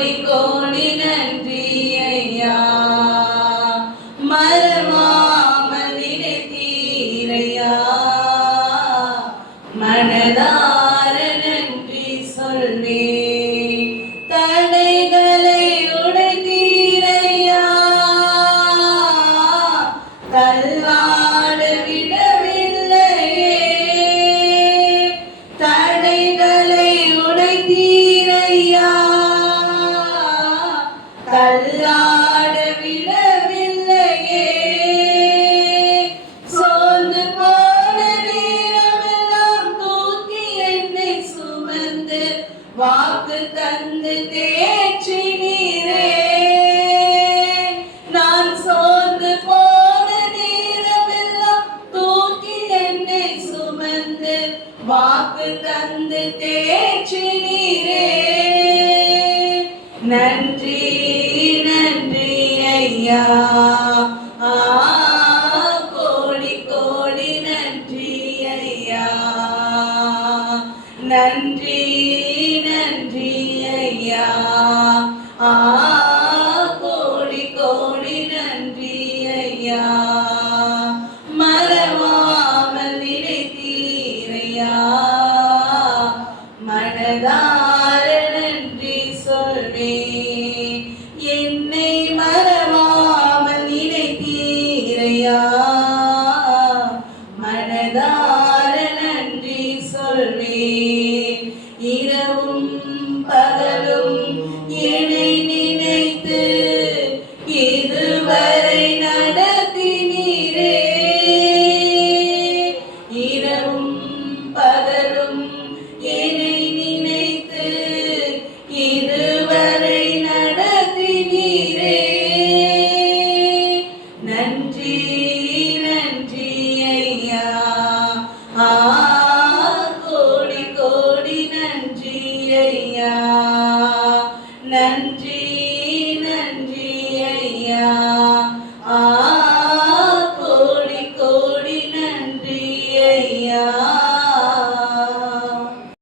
கோடி கோடி நன்றி ஐயா. மறவாமல் நினைத்தீரையா, மனதார நன்றி சொல்வேன். தடைகளை உடைத்தீரையா, தள்ளாட விடவில்லையே. தடைகளை உடைத்தீரையா, தள்ளாட விடவில்லையே. சோர்ந்து போன நேரமெல்லாம் தூக்கி என்னை சுமந்து வாக்கு தந்து தேற்றினீரே. நான் சோர்ந்து போன நேரமெல்லாம் தூக்கி என்னை சுமந்து வாக்கு தந்து தேற்றினீரே. நன்றி நன்றி ஐயா.